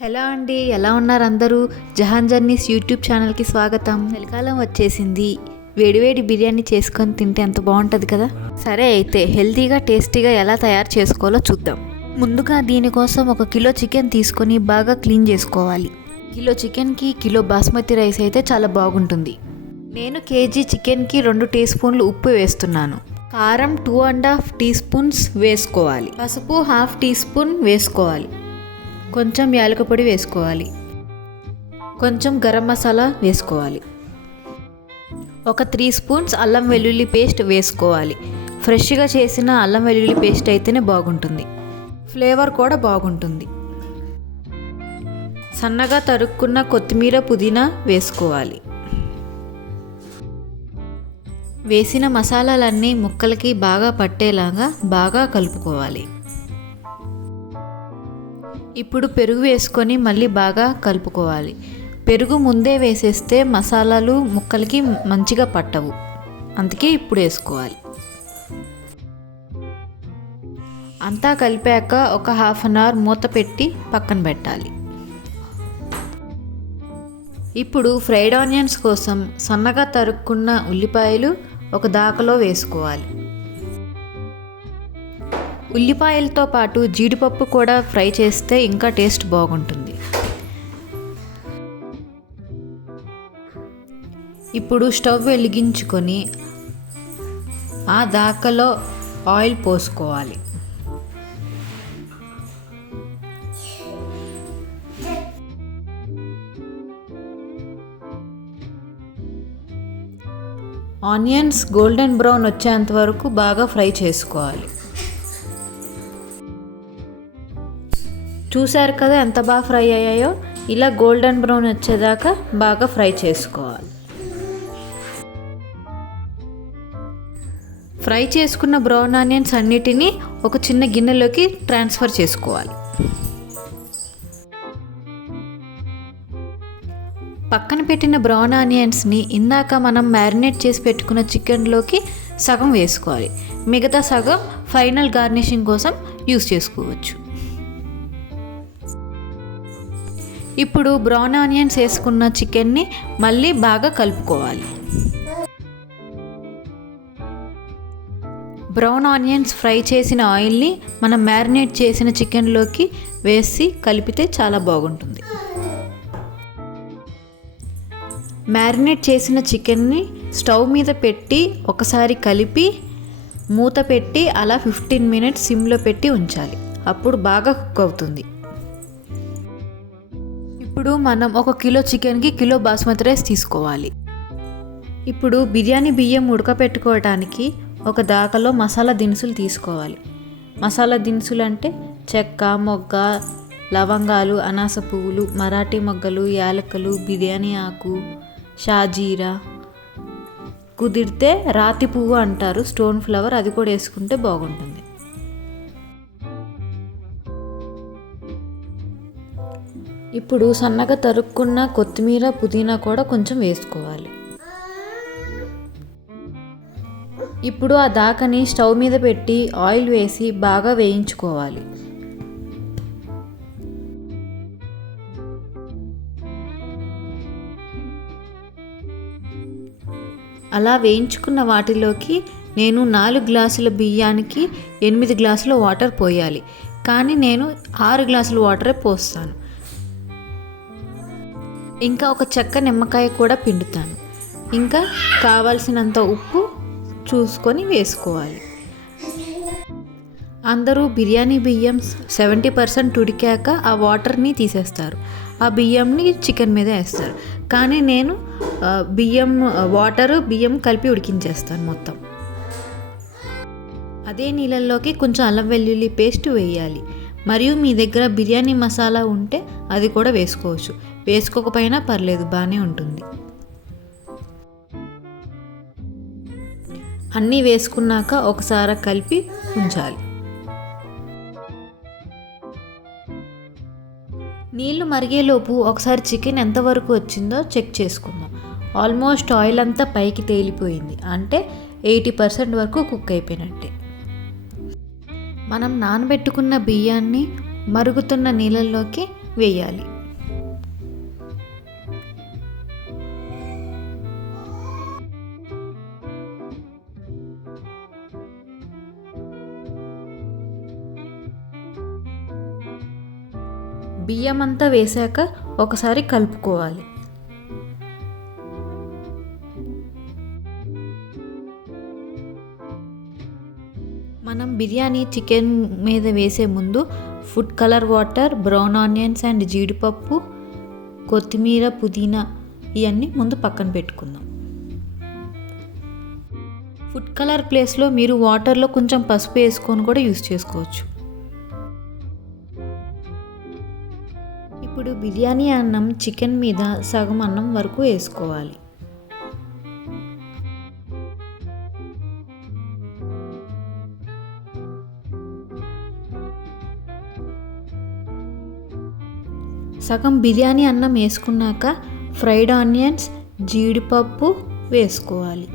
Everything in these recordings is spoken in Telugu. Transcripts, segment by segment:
హలో అండి, ఎలా ఉన్నారు అందరూ? జహాన్ జర్నీస్ యూట్యూబ్ ఛానల్కి స్వాగతం. చలికాలం వచ్చేసింది. వేడివేడి బిర్యానీ చేసుకొని తింటే ఎంత బాగుంటుంది కదా. సరే అయితే హెల్తీగా టేస్టీగా ఎలా తయారు చేసుకోవాలో చూద్దాం. ముందుగా దీనికోసం 1 కిలో చికెన్ తీసుకొని బాగా క్లీన్ చేసుకోవాలి. కిలో చికెన్కి కిలో బాస్మతి రైస్ అయితే చాలా బాగుంటుంది. నేను కేజీ చికెన్కి 2 టీ స్పూన్లు ఉప్పు వేస్తున్నాను. కారం 2.5 టీ స్పూన్స్ వేసుకోవాలి. పసుపు 1/2 టీ స్పూన్ వేసుకోవాలి. కొంచెం యాలక పొడి వేసుకోవాలి. కొంచెం గరం మసాలా వేసుకోవాలి. 3 స్పూన్స్ అల్లం వెల్లుల్లి పేస్ట్ వేసుకోవాలి. ఫ్రెష్గా చేసిన అల్లం వెల్లుల్లి పేస్ట్ అయితేనే బాగుంటుంది, ఫ్లేవర్ కూడా బాగుంటుంది. సన్నగా తరుక్కున్న కొత్తిమీర పుదీనా వేసుకోవాలి. వేసిన మసాలాలన్నీ ముక్కలకి బాగా పట్టేలాగా బాగా కలుపుకోవాలి. ఇప్పుడు పెరుగు వేసుకొని మళ్ళీ బాగా కలుపుకోవాలి. పెరుగు ముందే వేసేస్తే మసాలాలు ముక్కలకి మంచిగా పట్టవు, అందుకే ఇప్పుడు వేసుకోవాలి. అంతా కలిపాక ఒక 1/2 అవర్ మూత పెట్టి పక్కన పెట్టాలి. ఇప్పుడు ఫ్రైడ్ ఆనియన్స్ కోసం సన్నగా తరుక్కున్న ఉల్లిపాయలు ఒక దాకలో వేసుకోవాలి. ఉల్లిపాయలతో పాటు జీడిపప్పు కూడా ఫ్రై చేస్తే ఇంకా టేస్ట్ బాగుంటుంది. ఇప్పుడు స్టవ్ వెలిగించుకొని ఆ దాకలో ఆయిల్ పోసుకోవాలి. ఆనియన్స్ గోల్డెన్ బ్రౌన్ వచ్చేంత వరకు బాగా ఫ్రై చేసుకోవాలి. చూసారు కదా ఎంత బాగా ఫ్రై అయ్యాయో. ఇలా గోల్డెన్ బ్రౌన్ వచ్చేదాకా బాగా ఫ్రై చేసుకోవాలి. ఫ్రై చేసుకున్న బ్రౌన్ ఆనియన్స్ అన్నిటినీ ఒక చిన్న గిన్నెలోకి ట్రాన్స్ఫర్ చేసుకోవాలి. పక్కన పెట్టిన బ్రౌన్ ఆనియన్స్ని ఇందాక మనం మ్యారినేట్ చేసి పెట్టుకున్న చికెన్లోకి సగం వేసుకోవాలి. మిగతా సగం ఫైనల్ గార్నిషింగ్ కోసం యూస్ చేసుకోవచ్చు. ఇప్పుడు బ్రౌన్ ఆనియన్స్ వేసుకున్న చికెన్ని మళ్ళీ బాగా కలుపుకోవాలి. బ్రౌన్ ఆనియన్స్ ఫ్రై చేసిన ఆయిల్ని మనం మ్యారినేట్ చేసిన చికెన్లోకి వేసి కలిపితే చాలా బాగుంటుంది. మ్యారినేట్ చేసిన చికెన్ని స్టవ్ మీద పెట్టి ఒకసారి కలిపి మూత పెట్టి అలా 15 మినిట్స్ సిమ్లో పెట్టి ఉంచాలి. అప్పుడు బాగా కుక్ అవుతుంది. ఇప్పుడు మనం 1 కిలో చికెన్కి కిలో బాస్మతి రైస్ తీసుకోవాలి. ఇప్పుడు బిర్యానీ బియ్యం ఉడకపెట్టుకోవడానికి ఒక దాకలో మసాలా దినుసులు తీసుకోవాలి. మసాలా దినుసులు అంటే చెక్క, మొగ్గ, లవంగాలు, అనాస పువ్వులు, మరాఠీ మొగ్గలు, యాలకులు, బిర్యానీ ఆకు, షాజీరా, కుదిరితే రాతి పువ్వు అంటారు, స్టోన్ ఫ్లవర్, అది కూడా వేసుకుంటే బాగుంటుంది. ఇప్పుడు సన్నగా తరుక్కున్న కొత్తిమీర పుదీనా కూడా కొంచెం వేసుకోవాలి. ఇప్పుడు ఆ దాకని స్టవ్ మీద పెట్టి ఆయిల్ వేసి బాగా వేయించుకోవాలి. అలా వేయించుకున్న వాటిలోకి నేను 4 గ్లాసుల బియ్యానికి 8 గ్లాసుల వాటర్ పోయాలి, కానీ నేను 6 గ్లాసుల వాటరే పోస్తాను. ఇంకా ఒక చెక్క నిమ్మకాయ కూడా పిండుతాను. ఇంకా కావాల్సినంత ఉప్పు చూసుకొని వేసుకోవాలి. అందరూ బిర్యానీ బియ్యం 70% ఉడికాక ఆ వాటర్ని తీసేస్తారు, ఆ బియ్యంని చికెన్ మీద వేస్తారు. కానీ నేను బియ్యం కలిపి ఉడికించేస్తాను మొత్తం. అదే నీళ్ళల్లోకి కొంచెం అల్లం వెల్లుల్లి పేస్ట్ వేయాలి. మరియు మీ దగ్గర బిర్యానీ మసాలా ఉంటే అది కూడా వేసుకోవచ్చు, వేసుకోకపోయినా పర్లేదు, బాగానే ఉంటుంది. అన్నీ వేసుకున్నాక ఒకసారి కలిపి ఉంచాలి. నీళ్లు మరిగేలోపు ఒకసారి చికెన్ ఎంతవరకు వచ్చిందో చెక్ చేసుకుందాం. ఆల్మోస్ట్ ఆయిల్ అంతా పైకి తేలిపోయింది, అంటే 80% వరకు కుక్ అయిపోయినట్టే. మనం నానబెట్టుకున్న బియ్యాన్ని మరుగుతున్న నీళ్ళల్లోకి వేయాలి. బియ్యం అంతా వేసాక ఒకసారి కలుపుకోవాలి. మనం బిర్యానీ చికెన్ మీద వేసే ముందు food colour water, brown onions and జీడిపప్పు, కొత్తిమీర, పుదీనా ఇవన్నీ ముందు పక్కన పెట్టుకుందాం. ఫుడ్ కలర్ ప్లేస్లో మీరు వాటర్లో కొంచెం పసుపు వేసుకొని కూడా యూస్ చేసుకోవచ్చు. ఇప్పుడు బిర్యానీ అన్నం చికెన్ మీద సగం అన్నం వరకు వేసుకోవాలి. సగం బిర్యానీ అన్నం వేసుకున్నాక ఫ్రైడ్ ఆనియన్స్, జీడిపప్పు వేసుకోవాలి.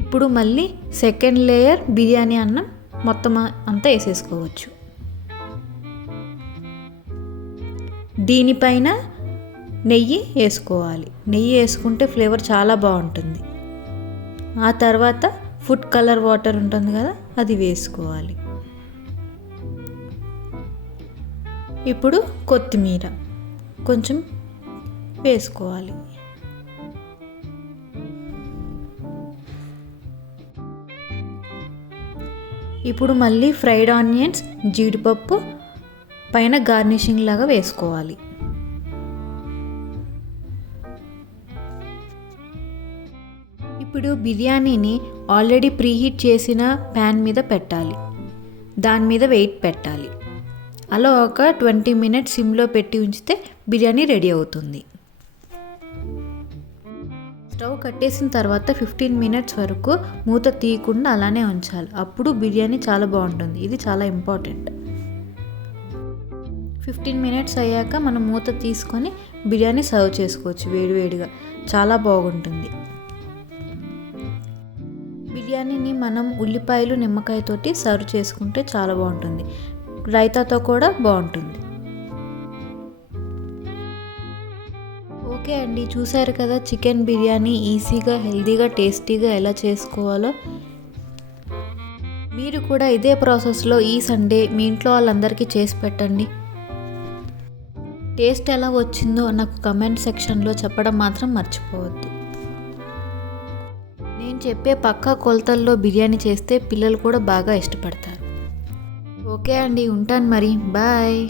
ఇప్పుడు మళ్ళీ సెకండ్ లేయర్ బిర్యానీ అన్నం మొత్తం అంతా వేసేసుకోవచ్చు. దీనిపైన నెయ్యి వేసుకోవాలి. నెయ్యి వేసుకుంటే ఫ్లేవర్ చాలా బాగుంటుంది. ఆ తర్వాత ఫుడ్ కలర్ వాటర్ ఉంటుంది కదా, అది వేసుకోవాలి. ఇప్పుడు కొత్తిమీర కొంచెం వేసుకోవాలి. ఇప్పుడు మళ్ళీ ఫ్రైడ్ ఆనియన్స్, జీడిపప్పు పైన గార్నిషింగ్ లాగా వేసుకోవాలి. ఇప్పుడు బిర్యానీని ఆల్రెడీ ప్రీహీట్ చేసిన ప్యాన్ మీద పెట్టాలి. దాని మీద వెయిట్ పెట్టాలి. అలా ఒక 20 minutes సిమ్లో పెట్టి ఉంచితే బిర్యానీ రెడీ అవుతుంది. స్టవ్ కట్టేసిన తర్వాత 15 minutes వరకు మూత తీయకుండా అలానే ఉంచాలి. అప్పుడు బిర్యానీ చాలా బాగుంటుంది. ఇది చాలా ఇంపార్టెంట్. 15 minutes అయ్యాక మనం మూత తీసుకొని బిర్యానీ సర్వ్ చేసుకోవచ్చు వేడివేడిగా. చాలా బాగుంటుంది. బిర్యానీని మనం ఉల్లిపాయలు, నిమ్మకాయతోటి సర్వ్ చేసుకుంటే చాలా బాగుంటుంది. రైతాతో కూడా బాగుంటుంది. ఓకే అండి, చూసారు కదా చికెన్ బిర్యానీ ఈజీగా, హెల్తీగా, టేస్టీగా ఎలా చేసుకోవాలో. మీరు కూడా ఇదే ప్రాసెస్లో ఈ సండే మీ ఇంట్లో వాళ్ళందరికీ చేసి పెట్టండి. టేస్ట్ ఎలా వచ్చిందో నాకు కమెంట్ సెక్షన్లో చెప్పడం మాత్రం మర్చిపోవద్దు. నేను చెప్పే పక్కా కొలతల్లో బిర్యానీ చేస్తే పిల్లలు కూడా బాగా ఇష్టపడతారు. ఓకే అండి, ఉంటాను మరి. బాయ్.